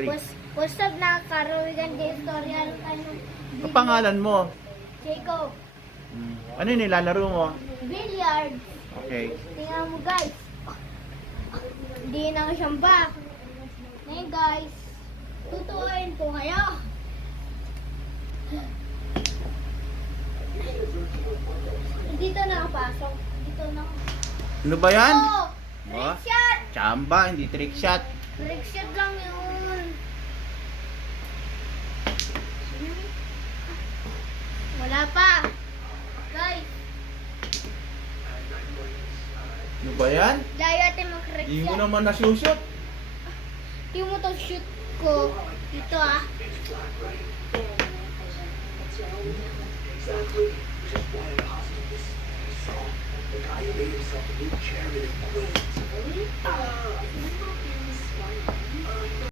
trick. What's up na karawigan din tutorial ano? Ang pangalan mo? Jacob. Ano yung nilalaro mo? Billiard. Okay. Tingnan mo guys. Hindi na siyang back. Ngayon guys, tuturuan ko kayo. Dito na kapasok. Dito na. Ano ba yan? Oh, Oh, trick shot. Chamba, hindi trick shot. Trick shot lang yun. Wala pa. Guys, Ano ba yan? dahil natin mag-trick Hindi mo shot. naman nasusot. Hindi mo to shoot ko. Dito ah.